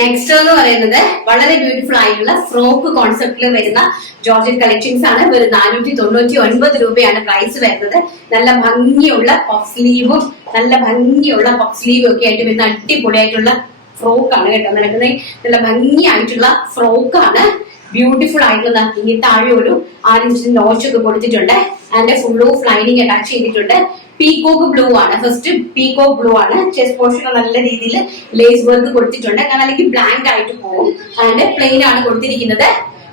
Next എന്ന് പറയുന്നത് വളരെ ബ്യൂട്ടിഫുൾ ആയിട്ടുള്ള ഫ്രോക്ക് കോൺസെപ്റ്റിൽ വരുന്ന ജോർജറ്റ് കളക്ഷൻസ് ആണ്. വെറും 499 രൂപയാണ് പ്രൈസ് വരുന്നത്. നല്ല ഭംഗിയുള്ള പഫ് സ്ലീവും ഒക്കെ ആയിട്ട് വരുന്ന അടിപൊളിയായിട്ടുള്ള ഫ്രോക്ക് ആണ് കേട്ടോ. നടക്കുന്നത് നല്ല ഭംഗിയായിട്ടുള്ള ഫ്രോക്കാണ്. ബ്യൂട്ടിഫുൾ ആയിട്ടുള്ള ഈ താഴെ ഒരു 6 ഇഞ്ചിന് നോച്ച് ഒക്കെ കൊടുത്തിട്ടുണ്ട്. അതിന്റെ ഫുൾ ഓഫ് ലൈനിങ് അറ്റാച്ച് ചെയ്തിട്ടുണ്ട്. പീകോക്ക് ബ്ലൂ ആണ്. ഫസ്റ്റ് പീകോക്ക് ബ്ലൂ ആണ്. ചെസ്റ്റ് പോർഷൻ നല്ല രീതിയിൽ ലേസ് വർക്ക് കൊടുത്തിട്ടുണ്ട്. കാരണം അല്ലെങ്കിൽ ബ്ലാങ്ക് ആയിട്ട് പോകും. അതിന്റെ പ്ലെയിൻ ആണ് കൊടുത്തിരിക്കുന്നത്.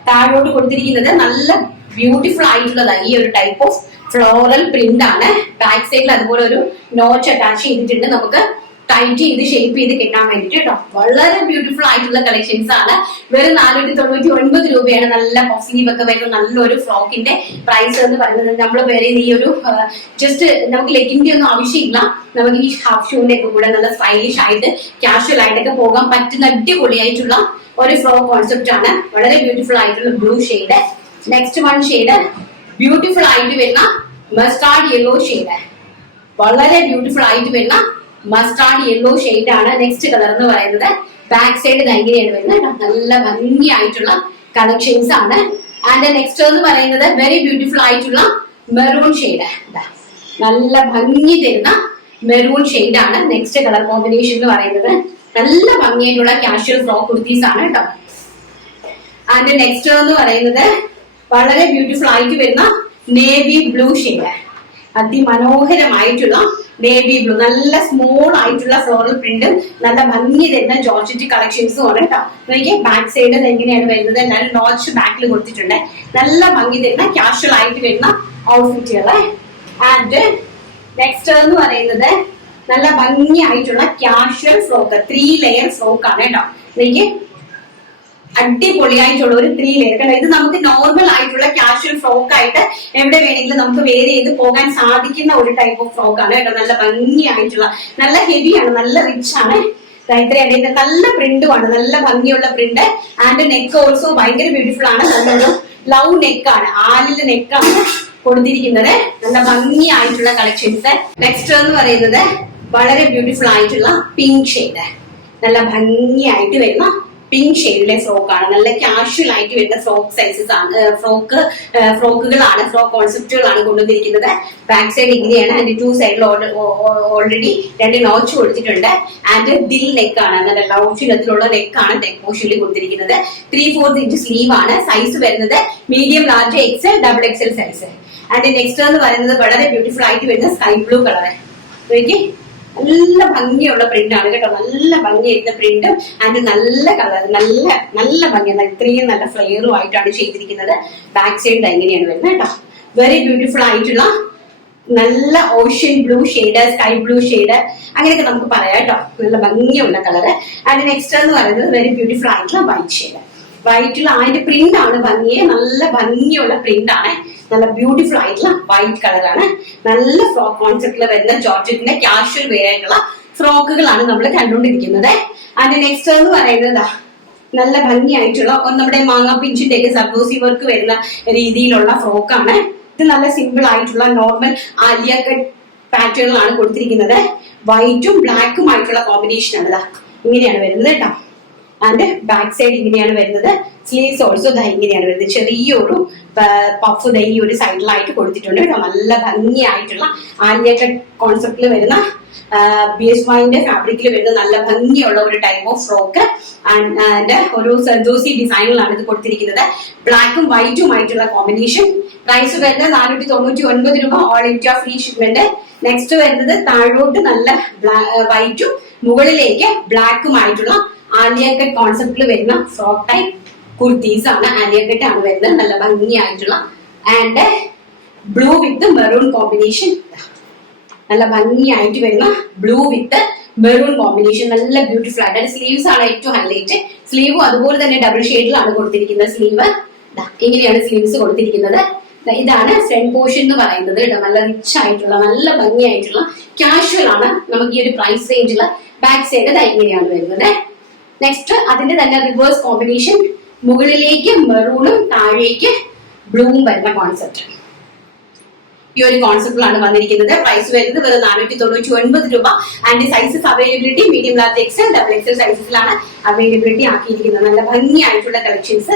താഴോട്ട് കൊടുത്തിരിക്കുന്നത് നല്ല ബ്യൂട്ടിഫുൾ ആയിട്ടുള്ളതാണ്. ഈ ഒരു ടൈപ്പ് ഓഫ് ഫ്ലോറൽ പ്രിന്റ് ആണ്. ബാക്ക് സൈഡിൽ അതുപോലെ ഒരു നോച്ച് അറ്റാച്ച് ചെയ്തിട്ടുണ്ട്. നമുക്ക് ടൈറ്റ് ചെയ്ത് ഷേപ്പ് ചെയ്ത് കിട്ടാൻ വേണ്ടിട്ട് കേട്ടോ. വളരെ ബ്യൂട്ടിഫുൾ ആയിട്ടുള്ള കളക്ഷൻസ് ആണ്. വെറും 499 രൂപയാണ്. നല്ല പഫ് സ്ലീവ് ഒക്കെ വരുന്ന നല്ലൊരു ഫ്രോക്കിന്റെ പ്രൈസ് എന്ന് പറയുന്നത്. നമ്മൾ വേറെ ഈ ഒരു ജസ്റ്റ് നമുക്ക് ലെഗിന്റെ ഒന്നും ആവശ്യമില്ല. നമുക്ക് ഈ ഹാഫ് ഷൂന്റെ ഒക്കെ കൂടെ നല്ല സ്റ്റൈലിഷ് ആയിട്ട് കാഷ്വൽ ആയിട്ടൊക്കെ പോകാൻ പറ്റുന്ന അടിപൊളിയായിട്ടുള്ള ഒരു ഫ്രോക്ക് കോൺസെപ്റ്റ് ആണ്. വളരെ ബ്യൂട്ടിഫുൾ ആയിട്ടുള്ള blue shade. Next one shade beautiful ആയിട്ട് വരുന്ന മസ്റ്റാർഡ് യെല്ലോ ഷെയ്ഡ്. വളരെ ബ്യൂട്ടിഫുൾ ആയിട്ട് വരുന്ന മസ്റ്റാർഡ് യെല്ലോ ഷെയ്ഡ് ആണ്. നെക്സ്റ്റ് കളർ എന്ന് പറയുന്നത് ബാക്ക് സൈഡ് ഇങ്ങനെയാണ് വരുന്നത്. നല്ല ഭംഗിയായിട്ടുള്ള കളക്ഷൻസ് ആണ്. ആൻഡ് നെക്സ്റ്റ് എന്ന് പറയുന്നത് വെരി ബ്യൂട്ടിഫുൾ ആയിട്ടുള്ള മെറൂൺ ഷെയ്ഡ്. നല്ല ഭംഗി തരുന്ന മെറൂൺ ഷെയ്ഡ് ആണ്. നെക്സ്റ്റ് കളർ കോമ്പിനേഷൻ എന്ന് പറയുന്നത് നല്ല ഭംഗിയായിട്ടുള്ള കാഷ്വൽ ഫ്രോക്ക് കുർത്തീസ് ആണ് കേട്ടോ. ആൻഡ് നെക്സ്റ്റ് എന്ന് പറയുന്നത് വളരെ ബ്യൂട്ടിഫുൾ ആയിട്ട് വരുന്ന നേവി ബ്ലൂ ഷെയ്ഡ്. അതിമനോഹരമായിട്ടുള്ള നേവി ബ്ലൂ, നല്ല സ്മോൾ ആയിട്ടുള്ള ഫ്ലോറൽ പ്രിന്റും നല്ല ഭംഗി തരുന്ന ജോർജറ്റ് കളക്ഷൻസും ആണ് കേട്ടോ. എനിക്ക് ബാക്ക് സൈഡ് എങ്ങനെയാണ് വരുന്നത്, എന്നാലും നോച്ച് ബാക്കിൽ കൊടുത്തിട്ടുണ്ട്. നല്ല ഭംഗി തരുന്ന കാഷ്വൽ ആയിട്ട് വരുന്ന ഔട്ട്ഫിറ്റുകള്. ആൻഡ് നെക്സ്റ്റ് എന്ന് പറയുന്നത് നല്ല ഭംഗിയായിട്ടുള്ള കാഷ്വൽ ഫ്രോക്ക്, 3 ലെയർ ഫ്രോക്ക് ആണ് കേട്ടോ. എനിക്ക് അടിപൊളിയായിട്ടുള്ള ഒരു 3 ലെയർ കാരണം ഇത് നമുക്ക് നോർമൽ ആയിട്ടുള്ള കാഷ്വൽ ഫ്രോക്ക് ആയിട്ട് എവിടെ വേണമെങ്കിലും നമുക്ക് വെയർ ചെയ്ത് പോകാൻ സാധിക്കുന്ന ഒരു ടൈപ്പ് ഓഫ് ഫ്രോക്ക് ആണ് കേട്ടോ. നല്ല ഭംഗിയായിട്ടുള്ള, നല്ല ഹെവിയാണ്, നല്ല റിച്ച് ആണ്. ഇത്രയും നല്ല പ്രിന്റും ആണ്, നല്ല ഭംഗിയുള്ള പ്രിന്റ്. ആൻഡ് നെക്ക് ഓൾസോ ഭയങ്കര ബ്യൂട്ടിഫുൾ ആണ്. നല്ലൊരു ലവ് നെക്കാണ്, ആലിന്റെ നെക്കാണ് കൊടുത്തിരിക്കുന്നത്. നല്ല ഭംഗിയായിട്ടുള്ള കളക്ഷൻസ്. നെക്സ്റ്റ് എന്ന് പറയുന്നത് വളരെ ബ്യൂട്ടിഫുൾ ആയിട്ടുള്ള പിങ്ക് ഷെയ്ഡ്. നല്ല ഭംഗിയായിട്ട് വരുന്ന പിങ്ക് ഷെയ്ഡിലെ ഫ്രോക്ക് ആണ്. നല്ല കാഷ്വൽ ആയിട്ട് വരുന്ന ഫ്രോക്ക് സൈസസ് ആണ്, ഫ്രോക്കുകളാണ്, ഫ്രോക്ക് കോൺസെപ്റ്റുകളാണ് കൊണ്ടുവന്നിരിക്കുന്നത്. ബാക്ക് സൈഡ് ഇങ്ങനെയാണ്. അതിന്റെ 2 സൈഡിൽ ഓൾറെഡി 2 നോച്ച് കൊടുത്തിട്ടുണ്ട്. ആൻഡ് ദിൽ നെക്കാണ്, നല്ല ലവ് ഫിലത്തിലുള്ള നെക്കാണ് നെക്ക് പോർഷനിൽ കൊടുത്തിരിക്കുന്നത്. 3/4 ഇഞ്ച് സ്ലീവ് ആണ്. സൈസ് വരുന്നത് medium, large, XL, double XL size. And next എന്ന് പറയുന്നത് വളരെ ബ്യൂട്ടിഫുൾ ആയിട്ട് വരുന്ന സ്കൈ ബ്ലൂ കളർ. നല്ല ഭംഗിയുള്ള പ്രിന്റ് ആണ് കേട്ടോ. നല്ല ഭംഗിയായിരുന്ന പ്രിന്റും ആൻഡ് നല്ല കളർ, നല്ല ഭംഗിയാണ്. ഇത്രയും നല്ല ഫ്ലെയറും ആയിട്ടാണ് ചെയ്തിരിക്കുന്നത്. ബാക്ക് സൈഡ് എങ്ങനെയാണ് വരുന്നത് കേട്ടോ. വെരി ബ്യൂട്ടിഫുൾ ആയിട്ടുള്ള നല്ല ocean blue shade, sky blue shade, അങ്ങനെയൊക്കെ നമുക്ക് പറയാം കേട്ടോ. നല്ല ഭംഗിയുള്ള കളർ. ആൻഡ് നെക്സ്റ്റ് എന്ന് പറയുന്നത് വെരി ബ്യൂട്ടിഫുൾ ആയിട്ടുള്ള വൈറ്റ് ഷെയ്ഡ്. വൈറ്റിൽ അതിന്റെ പ്രിന്റ് ആണ് ഭംഗിയെ, നല്ല ഭംഗിയുള്ള പ്രിന്റ് ആണ്. നല്ല ബ്യൂട്ടിഫുൾ ആയിട്ടുള്ള വൈറ്റ് കളറാണ്. നല്ല ഫ്രോക്ക് കോൺസെപ്റ്റിൽ വരുന്ന ജോർജറ്റിന്റെ കാഷ്വൽ വെയർ ആയിട്ടുള്ള ഫ്രോക്കുകളാണ് നമ്മൾ കണ്ടുകൊണ്ടിരിക്കുന്നത്. അതിന്റെ നെക്സ്റ്റ് എന്ന് പറയുന്നത് നല്ല ഭംഗിയായിട്ടുള്ള നമ്മുടെ മാങ്ങ പിഞ്ചിന്റെ ഒക്കെ സർദോസി വർക്ക് വരുന്ന രീതിയിലുള്ള ഫ്രോക്കാണ്. ഇത് നല്ല സിമ്പിൾ ആയിട്ടുള്ള നോർമൽ ആലിയ കട്ട് പാറ്റേണിലാണ് കൊടുത്തിരിക്കുന്നത്. വൈറ്റും ബ്ലാക്കും ആയിട്ടുള്ള കോമ്പിനേഷൻ ആണ്. ഇങ്ങനെയാണ് വരുന്നത് കേട്ടോ. ആൻഡ് ബാക്ക് സൈഡ് ഇങ്ങനെയാണ് വരുന്നത്. സ്ലീവ്സ് ഓൾസോ ഇങ്ങനെയാണ് വരുന്നത്. ചെറിയൊരു പഫ് ഈ ഒരു സൈഡിലായിട്ട് കൊടുത്തിട്ടുണ്ട് കേട്ടോ. നല്ല ഭംഗിയായിട്ടുള്ള ആലിയ കട്ട് കോൺസെപ്റ്റിൽ വരുന്ന BSYന്റെ ഫാബ്രിക്കിൽ വരുന്ന നല്ല ഭംഗിയുള്ള ഒരു ടൈപ്പ് ഓഫ് ഫ്രോക്ക്. ആൻഡ് ഒരു സർദോസി ഡിസൈനിലാണ് ഇത് കൊടുത്തിരിക്കുന്നത്. ബ്ലാക്കും വൈറ്റും ആയിട്ടുള്ള കോമ്പിനേഷൻ. പ്രൈസ് വരുന്നത് 499 രൂപ. All India free shipment. Next വരുന്നത് താഴോട്ട് നല്ല വൈറ്റും മുകളിലേക്ക് ബ്ലാക്കും ആയിട്ടുള്ള ആലിയ കട്ട് കോൺസെപ്റ്റിൽ വരുന്ന ഫ്രോക്ക് ടൈപ്പ് കുർത്തീസ് ആണ്. ആലിയ കട്ട് ആണ് വരുന്നത്. നല്ല ഭംഗിയായിട്ടുള്ള and blue with maroon combination. നല്ല ഭംഗിയായിട്ട് വരുന്ന ബ്ലൂ വിത്ത് മെറൂൺ കോമ്പിനേഷൻ. നല്ല ബ്യൂട്ടിഫുൾ ആയിട്ട്. സ്ലീവ്സ് ആണ് ഏറ്റവും ഹൈലൈറ്റ്. സ്ലീവും അതുപോലെ തന്നെ ഡബിൾ ഷെയ്ഡിലാണ് കൊടുത്തിരിക്കുന്നത്. സ്ലീവ് ഇങ്ങനെയാണ് സ്ലീവ്സ് കൊടുത്തിരിക്കുന്നത്. ഇതാണ് ഫ്രണ്ട് പോർഷൻ എന്ന് പറയുന്നത്. നല്ല റിച്ച് ആയിട്ടുള്ള, നല്ല ഭംഗിയായിട്ടുള്ള കാഷ്വൽ ആണ്. നമുക്ക് ഈ ഒരു പ്രൈസ് റേഞ്ചില് ബാക്ക് സൈഡ് ഇങ്ങനെയാണ് വരുന്നത്. നെക്സ്റ്റ് അതിന്റെ തന്നെ റിവേഴ്സ് കോമ്പിനേഷൻ. മുകളിലേക്ക് മെറൂണും താഴേക്ക് ബ്ലൂവും വരുന്ന കോൺസെപ്റ്റ്. ഈ ഒരു കോൺസെപ്റ്റിലാണ് വന്നിരിക്കുന്നത്. പ്രൈസ് വരുന്നത് വെറും 499 രൂപ. And sizes availability medium, large, XL, double XL സൈസസിലാണ് അവൈലബിലിറ്റി ആക്കിയിരിക്കുന്നത്. നല്ല ഭംഗിയായിട്ടുള്ള കളക്ഷൻസ്